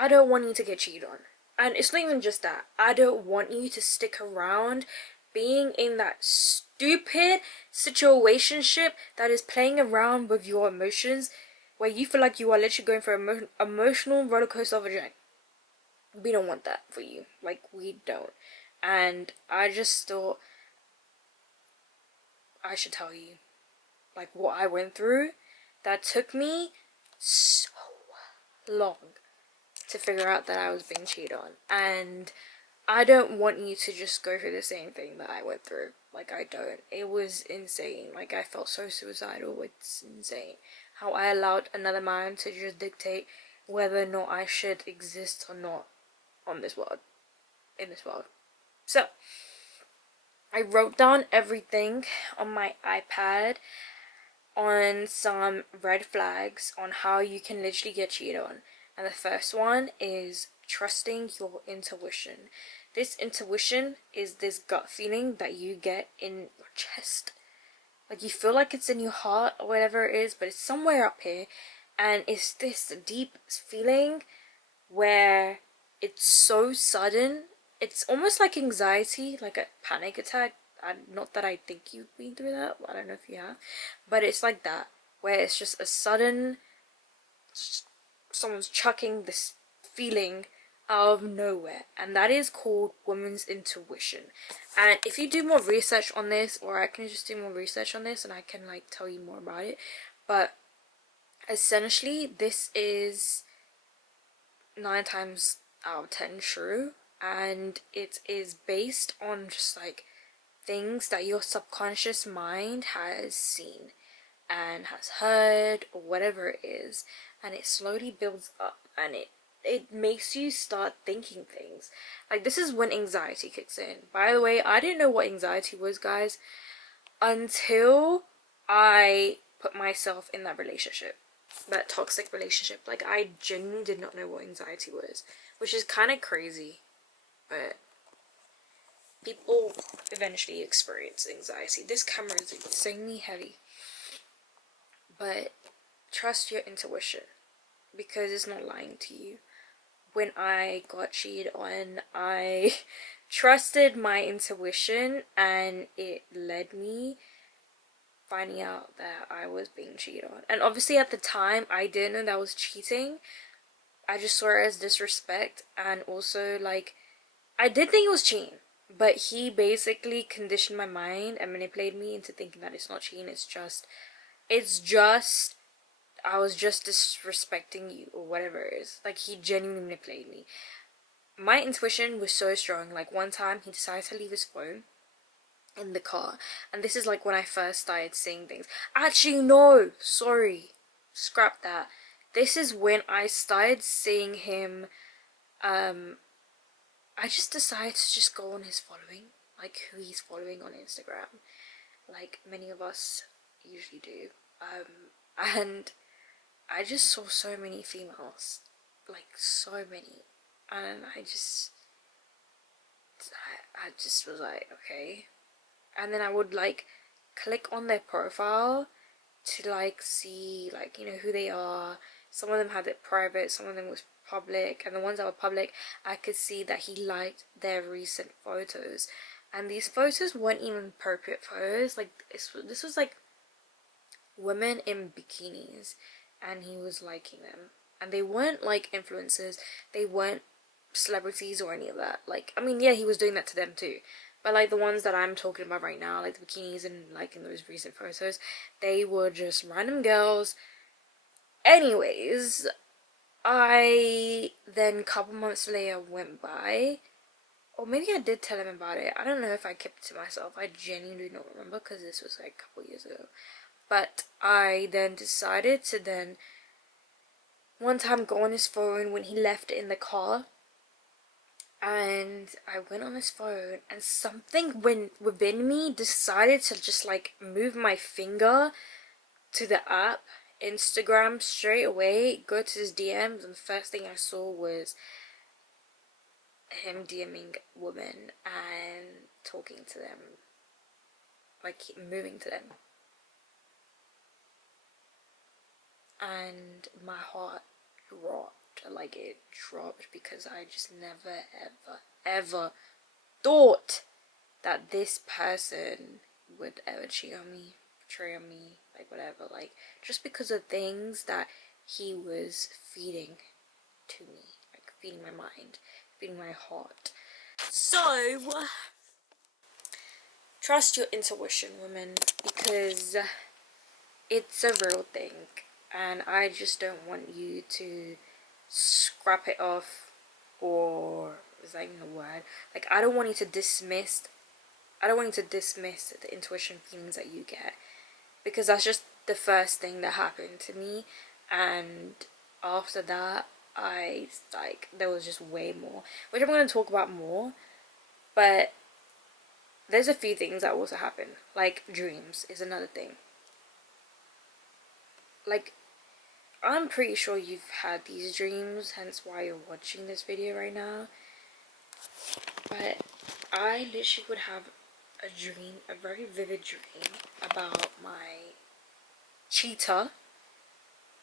I don't want you to get cheated on. And it's not even just that. I don't want you to stick around being in that stupid situationship that is playing around with your emotions, where you feel like you are literally going for an emotional roller coaster of a journey. We don't want that for you. Like, we don't. And I just thought I should tell you, like, what I went through. That took me so long to figure out that I was being cheated on. And I don't want you to just go through the same thing that I went through. Like, I don't. It was insane. Like, I felt so suicidal. It's insane how I allowed another man to just dictate whether or not I should exist or not on this world, in this world. So I wrote down everything on my iPad on some red flags on how you can literally get cheated on. And the first one is trusting your intuition. This intuition is this gut feeling that you get in your chest. Like, you feel like it's in your heart or whatever it is, but it's somewhere up here. And it's this deep feeling where it's so sudden. It's almost like anxiety, like a panic attack. Not that I think you've been through that. I don't know if you have. But it's like that, where it's just a sudden, someone's chucking this feeling out of nowhere. And that is called woman's intuition. And if you do more research on this, or I can just do more research on this and I can like tell you more about it. But essentially, this is 9 times out of 10 true, and it is based on just like things that your subconscious mind has seen and has heard or whatever it is, and it slowly builds up, and it makes you start thinking things. Like, this is when anxiety kicks in. By the way, I didn't know what anxiety was, guys, until I put myself in that relationship, that toxic relationship. Like, I genuinely did not know what anxiety was, which is kind of crazy, but people eventually experience anxiety. This camera is insanely heavy, but trust your intuition, because it's not lying to you. When I got cheated on, I trusted my intuition, and it led me finding out that I was being cheated on. And obviously at the time I didn't know that was cheating. I just saw it as disrespect, and also like, I did think it was cheating, but he basically conditioned my mind and manipulated me into thinking that it's not cheating. It's just I was just disrespecting you or whatever it is. Like, he genuinely manipulated me. My intuition was so strong. Like, one time he decided to leave his phone in the car, and this is like when I first started seeing things. Actually, no, sorry, scrap that. This is when I started seeing him. I just decided to just go on his following, like who he's following on Instagram, like many of us usually do. And I just saw so many females, like so many, and I just was like, okay. And then I would like click on their profile to like see, like, you know, who they are. Some of them had it private, some of them was public, and the ones that were public, I could see that he liked their recent photos, and these photos weren't even appropriate photos. Like, this was like women in bikinis, and he was liking them, and they weren't like influencers, they weren't celebrities or any of that. Like, I mean, yeah, he was doing that to them too, but like the ones that I'm talking about right now, like the bikinis and like in those recent photos, they were just random girls. Anyways, I then a couple months later went by, or maybe I did tell him about it. I don't know if I kept it to myself. I genuinely don't remember, because this was like a couple years ago. But I then decided to then one time go on his phone when he left it in the car, and I went on his phone, and something within me decided to just like move my finger to the app Instagram straight away, go to his DMs, and the first thing I saw was him DMing women and talking to them, like moving to them, and my heart dropped. like it dropped, because I just never ever thought that this person would ever cheat on me, betray on me, like whatever, like just because of things that he was feeding to me, like feeding my mind, feeding my heart. So trust your intuition, women, because it's a real thing, and I just don't want you to scrap it off, or is that even a word? Like, I don't want you to dismiss the intuition feelings that you get, because that's just the first thing that happened to me, and after that I like there was just way more, which I'm going to talk about more. But there's a few things that also happen, like dreams is another thing. Like, I'm pretty sure you've had these dreams, hence why you're watching this video right now. But I literally would have a dream, a very vivid dream, about my cheater,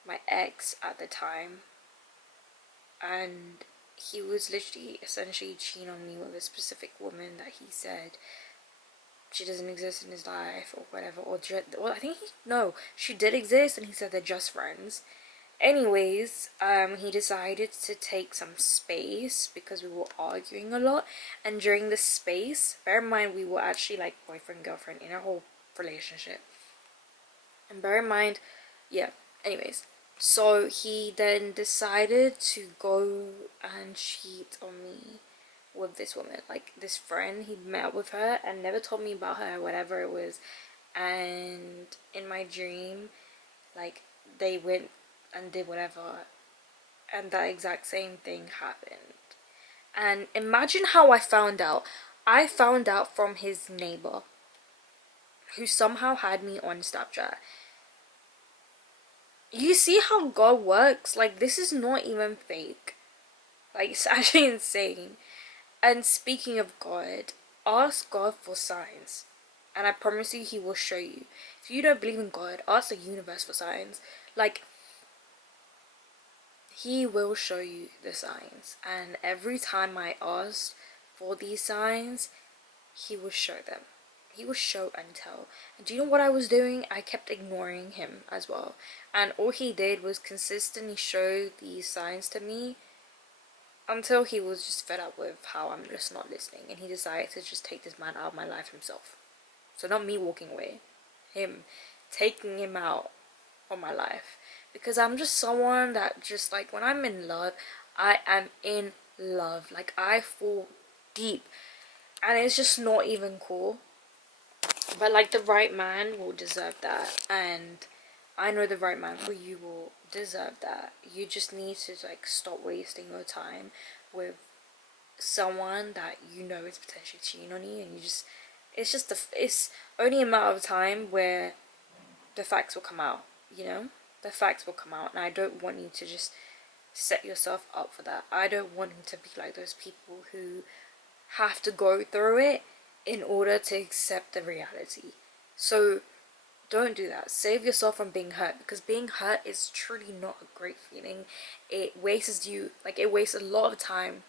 my ex at the time, and he was literally essentially cheating on me with a specific woman that he said she doesn't exist in his life or whatever, or well, I think no, she did exist, and he said they're just friends. Anyways, he decided to take some space because we were arguing a lot, and during this space, bear in mind we were actually like boyfriend girlfriend in our whole relationship, and bear in mind, yeah, anyways, so he then decided to go and cheat on me with this woman, like this friend. He met with her and never told me about her, whatever it was. And in my dream, like, they went and did whatever, and that exact same thing happened. And imagine how I found out. I found out from his neighbor, who somehow had me on Snapchat. You see how God works? Like, this is not even fake. Like, it's actually insane. And speaking of God, ask God for signs, and I promise you he will show you. If you don't believe in God, ask the universe for signs. Like, he will show you the signs, and every time I asked for these signs, he will show them. He will show and tell. And do you know what I was doing? I kept ignoring him as well, and all he did was consistently show these signs to me, until he was just fed up with how I'm just not listening, and he decided to just take this man out of my life himself. So not me walking away, him taking him out of my life. Because I'm just someone that just, like, when I'm in love, I am in love. Like, I fall deep, and it's just not even cool. But like, the right man will deserve that, and I know the right man for you will deserve that. You just need to, like, stop wasting your time with someone that you know is potentially cheating on you, and you just, it's only a matter of time where the facts will come out, you know? The facts will come out, and I don't want you to just set yourself up for that. I don't want you to be like those people who have to go through it in order to accept the reality. So don't do that. Save yourself from being hurt, because being hurt is truly not a great feeling. It wastes you, like, it wastes a lot of time.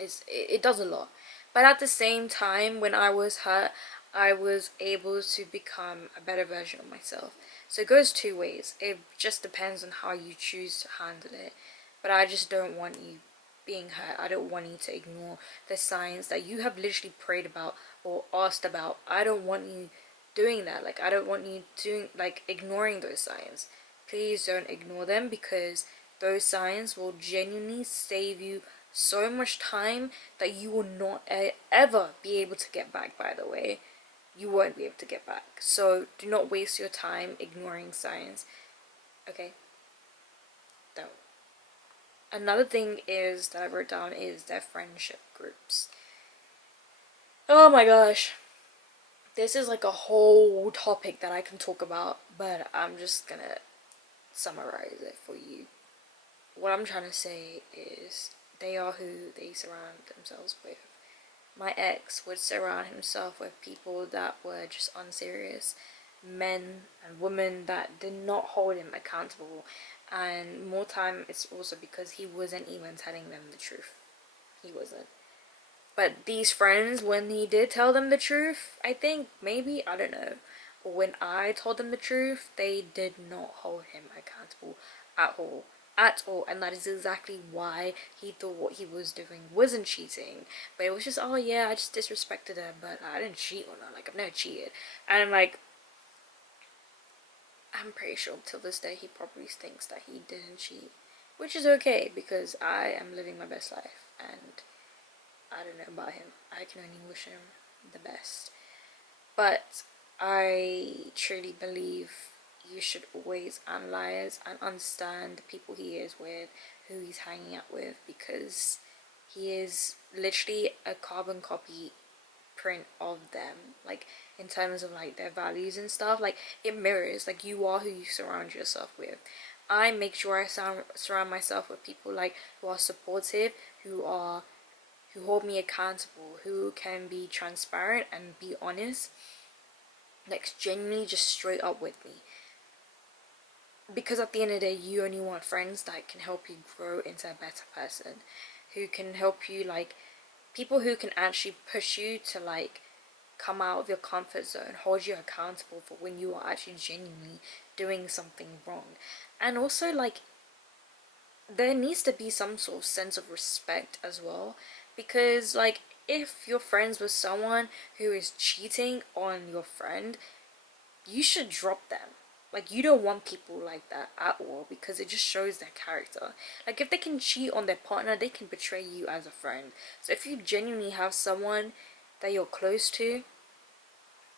It does a lot. But at the same time, when I was hurt, I was able to become a better version of myself. So it goes two ways. It just depends on how you choose to handle it. But I just don't want you being hurt. I don't want you to ignore the signs that you have literally prayed about or asked about. I don't want you doing that. Like, I don't want you doing, like, ignoring those signs. Please don't ignore them, because those signs will genuinely save you so much time that you will not ever be able to get back. By the way, you won't be able to get back. So do not waste your time ignoring signs. Okay, don't. Another thing is that I wrote down is their friendship groups. Oh my gosh, this is like a whole topic that I can talk about, but I'm just gonna summarize it for you. What I'm trying to say is, they are who they surround themselves with. My ex would surround himself with people that were just unserious, men and women that did not hold him accountable, and more time it's also because he wasn't even telling them the truth. He wasn't. But these friends, when he did tell them the truth, I think maybe, I don't know, but when I told them the truth, they did not hold him accountable at all. At all. And that is exactly why he thought what he was doing wasn't cheating. But it was just, oh yeah, I just disrespected her, but I didn't cheat on her. Like, I've never cheated. And I'm like, I'm pretty sure till this day he probably thinks that he didn't cheat. Which is okay, because I am living my best life. And I don't know about him. I can only wish him the best. But I truly believe you should always analyze and understand the people he is with, who he's hanging out with, because he is literally a carbon copy print of them, like in terms of like their values and stuff. Like, it mirrors, like, you are who you surround yourself with. I make sure I surround myself with people like who are supportive, who hold me accountable, who can be transparent and be honest, like genuinely just straight up with me. Because at the end of the day, you only want friends that can help you grow into a better person, who can help you, like, people who can actually push you to like come out of your comfort zone, hold you accountable for when you are actually genuinely doing something wrong. And also, like, there needs to be some sort of sense of respect as well, because like, if you're friends with someone who is cheating on your friend, you should drop them. Like, you don't want people like that at all, because it just shows their character. Like, if they can cheat on their partner, they can betray you as a friend. So if you genuinely have someone that you're close to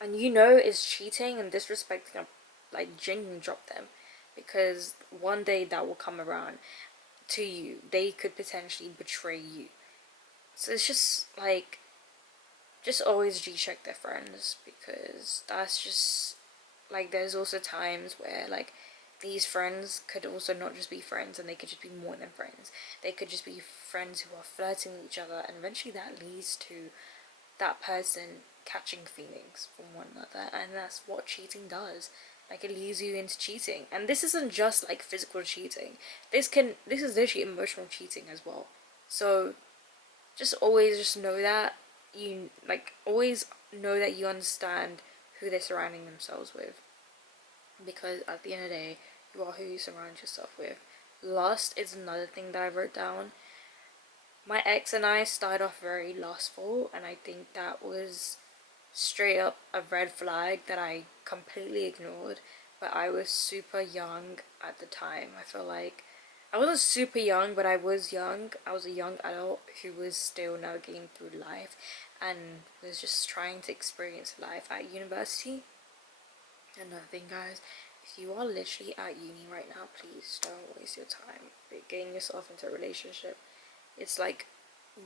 and you know is cheating and disrespecting, like, genuinely drop them, because one day that will come around to you. They could potentially betray you. So it's just like, just always G-check their friends, because that's just like, there's also times where like these friends could also not just be friends, and they could just be more than friends. They could just be friends who are flirting with each other, and eventually that leads to that person catching feelings from one another, and that's what cheating does. Like, it leads you into cheating. And this isn't just like physical cheating. This is literally emotional cheating as well. So just always just know that you, like, always know that you understand who they're surrounding themselves with, because at the end of the day, you are who you surround yourself with. Lust is another thing that I wrote down. My ex and I started off very lustful, and I think that was straight up a red flag that I completely ignored. But I was super young at the time. I feel like I wasn't super young, but I was young. I was a young adult who was still navigating through life and was just trying to experience life at university. Another thing, guys, if you are literally at uni right now, please don't waste your time getting yourself into a relationship. It's like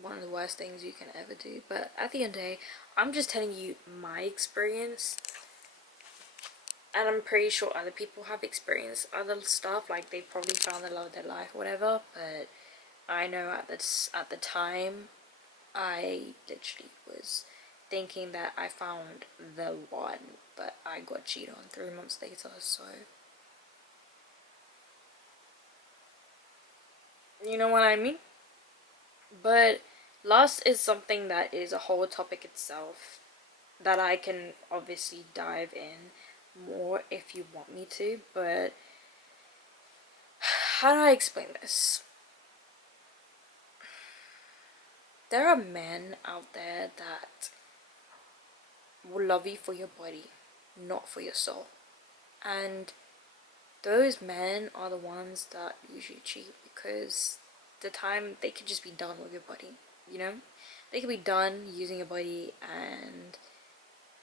one of the worst things you can ever do. But at the end of the day, I'm just telling you my experience, and I'm pretty sure other people have experienced other stuff, like they probably found the love of their life or whatever. But I know at the time, I literally was thinking that I found the one, but I got cheated on 3 months later. So you know what I mean. But lust is something that is a whole topic itself, that I can obviously dive in more if you want me to. But how do I explain this? There are men out there that will love you for your body, not for your soul. And those men are the ones that usually cheat, because the time they could just be done with your body, you know? They could be done using your body and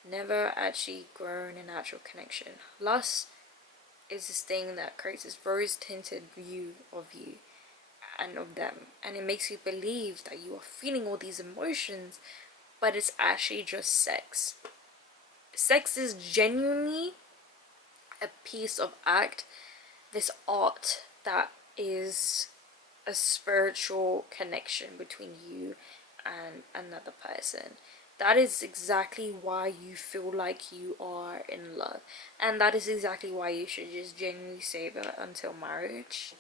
never actually grown a natural connection. Lust is this thing that creates this rose tinted view of you and of them, and it makes you believe that you are feeling all these emotions, but it's actually just sex. Sex is genuinely a piece of act, this art that is a spiritual connection between you and another person. that is exactly why you feel like you are in love, and that is exactly why you should just genuinely save it until marriage.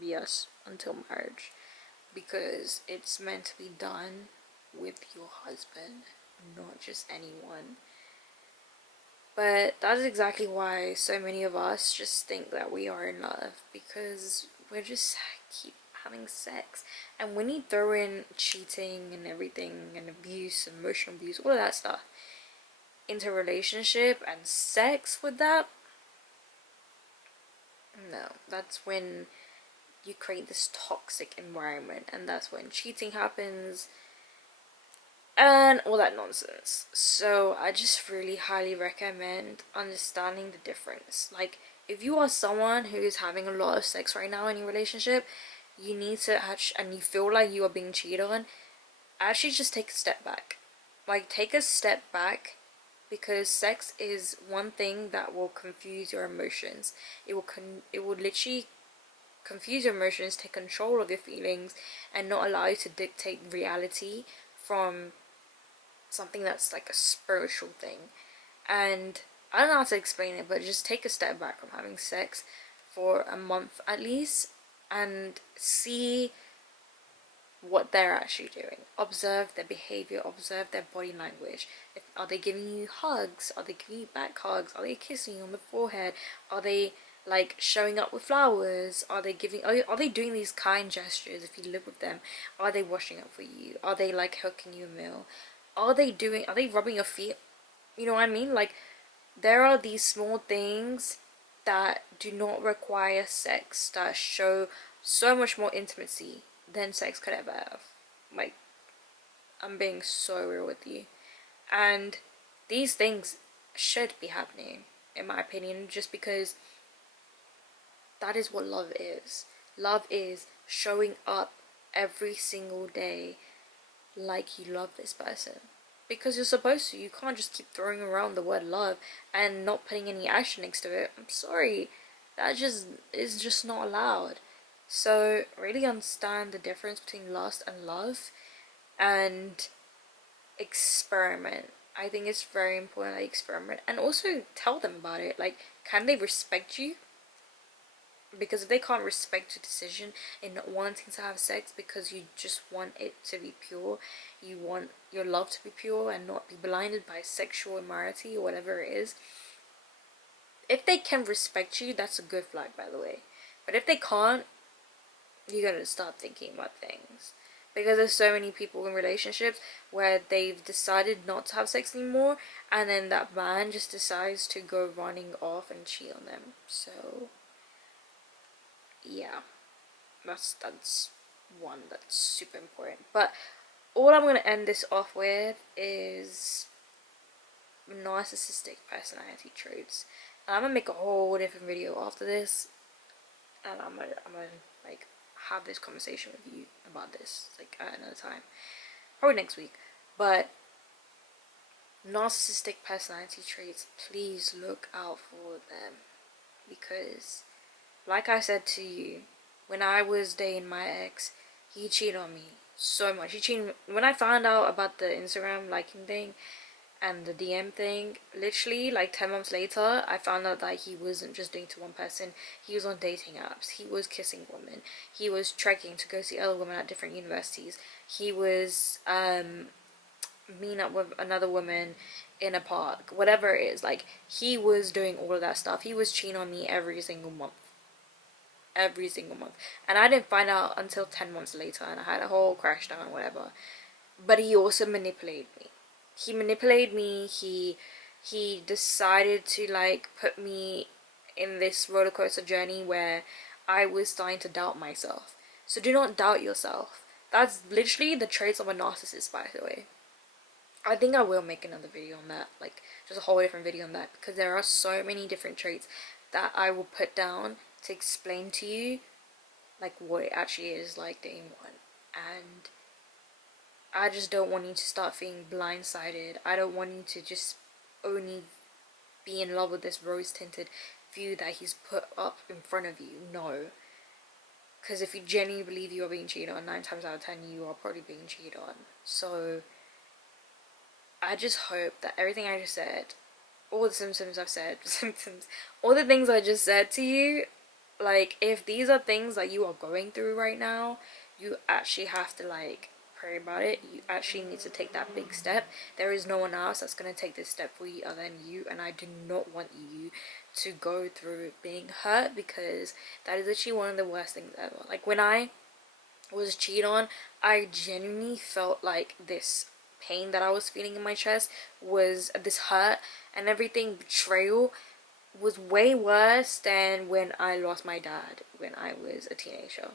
Yes, until marriage, because it's meant to be done with your husband, not just anyone. But that is exactly why so many of us just think that we are in love, because we're just keep having sex. And when you throw in cheating and everything, and abuse, emotional abuse, all of that stuff into a relationship and sex with that, no, that's when you create this toxic environment, and that's when cheating happens and all that nonsense. So I just really highly recommend understanding the difference. Like, if you are someone who is having a lot of sex right now in your relationship, you need to and you feel like you are being cheated on, actually just take a step back. Like, take a step back, because sex is one thing that will confuse your emotions. It will literally confuse your emotions, take control of your feelings, and not allow you to dictate reality from something that's like a spiritual thing. And I don't know how to explain it, but just take a step back from having sex for a month at least and see what they're actually doing. Observe their behavior, observe their body language. Are they giving you hugs? Are they giving you back hugs? Are they kissing you on the forehead? Are they like showing up with flowers? Are they doing these kind gestures if you live with them? Are they washing up for you? Are they like hooking you a meal? Are they rubbing your feet? You know what I mean? Like, there are these small things that do not require sex that show so much more intimacy than sex could ever have. Like, I'm being so real with you. And these things should be happening, in my opinion, just because that is what love is. Love is showing up every single day like you love this person. Because you're supposed to. You can't just keep throwing around the word love and not putting any action next to it. I'm sorry. That just is just not allowed. So really understand the difference between lust and love, and experiment. I think it's very important that you experiment, and also tell them about it. Like, can they respect you? Because if they can't respect your decision in not wanting to have sex because you just want it to be pure, you want your love to be pure and not be blinded by sexual immorality or whatever it is, if they can respect you, that's a good flag, by the way. But if they can't, you gotta start thinking about things. Because there's so many people in relationships where they've decided not to have sex anymore, and then that man just decides to go running off and cheat on them. So yeah, that's one that's super important. But all I'm gonna end this off with is narcissistic personality traits. And I'm gonna make a whole different video after this, and I'm gonna like have this conversation with you about this like at another time, probably next week. But narcissistic personality traits, please look out for them, because like I said to you, when I was dating my ex, he cheated on me so much. He cheated when I found out about the Instagram liking thing and the DM thing. Literally like 10 months later, I found out that he wasn't just doing to one person. He was on dating apps. He was kissing women. He was trekking to go see other women at different universities. He was meeting up with another woman in a park. Whatever it is, like, he was doing all of that stuff. He was cheating on me every single month. Every single month. And I didn't find out until 10 months later, and I had a whole crash down, whatever. But he also manipulated me. He manipulated me. He decided to like put me in this roller coaster journey where I was starting to doubt myself. So do not doubt yourself. That's literally the traits of a narcissist, by the way. I think I will make another video on that, like just a whole different video on that, because there are so many different traits that I will put down to explain to you like what it actually is like dating one. And I just don't want you to start feeling blindsided. I don't want you to just only be in love with this rose-tinted view that he's put up in front of you. No. Because if you genuinely believe you are being cheated on, 9 times out of 10 you are probably being cheated on. So I just hope that everything I just said, all the symptoms I've said, symptoms, all the things I just said to you, like, if these are things that you are going through right now, you actually have to, like, pray about it. You actually need to take that big step. There is no one else that's going to take this step for you other than you, and I do not want you to go through being hurt, because that is actually one of the worst things ever. Like, when I was cheated on, I genuinely felt like this pain that I was feeling in my chest was this hurt and everything, betrayal, was way worse than when I lost my dad when I was a teenager,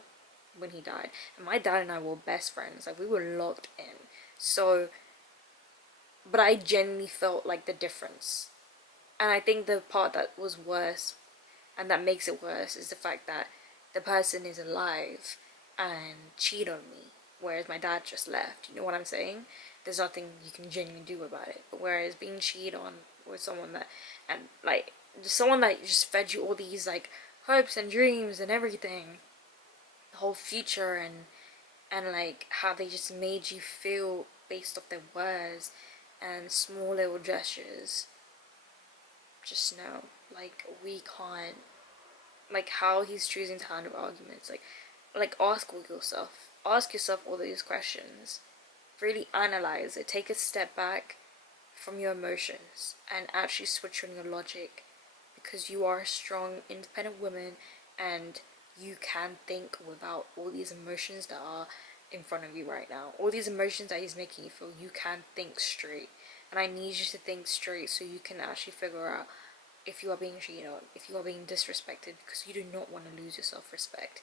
when he died. And my dad and I were best friends, like we were locked in. So, but I genuinely felt like the difference. And I think the part that was worse and that makes it worse is the fact that the person is alive and cheat on me, whereas my dad just left. You know what I'm saying? There's nothing you can genuinely do about it. But whereas being cheated on with someone that, and like, someone that just fed you all these like hopes and dreams and everything, the whole future, and like how they just made you feel based off their words and small little gestures. Just know, like, we can't, like, how he's choosing to handle arguments, like ask yourself all these questions, really analyze it, take a step back from your emotions and actually switch on your logic, because you are a strong independent woman and you can think without all these emotions that are in front of you right now. All these emotions that he's making you feel, you can think straight, and I need you to think straight so you can actually figure out if you are being cheated on, if you are being disrespected, because you do not want to lose your self-respect.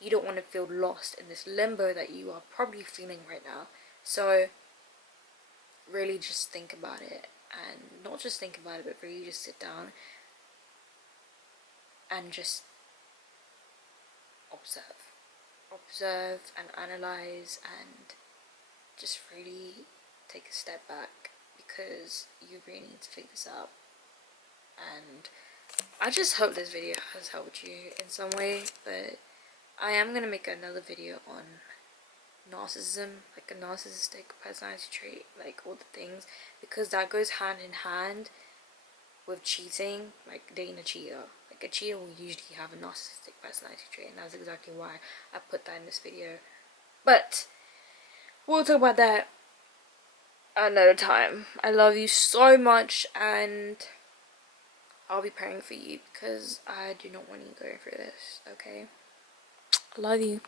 You don't want to feel lost in this limbo that you are probably feeling right now. So really just think about it, and not just think about it, but really just sit down and just observe and analyze, and just really take a step back, because you really need to figure this out. And I just hope this video has helped you in some way, but I am going to make another video on narcissism, like a narcissistic personality trait, like all the things, because that goes hand in hand with cheating, like dating a cheater. Like a cheater will usually have a narcissistic personality trait, and that's exactly why I put that in this video. But we'll talk about that another time. I love you so much, and I'll be praying for you, because I do not want you going through this, okay? I love you.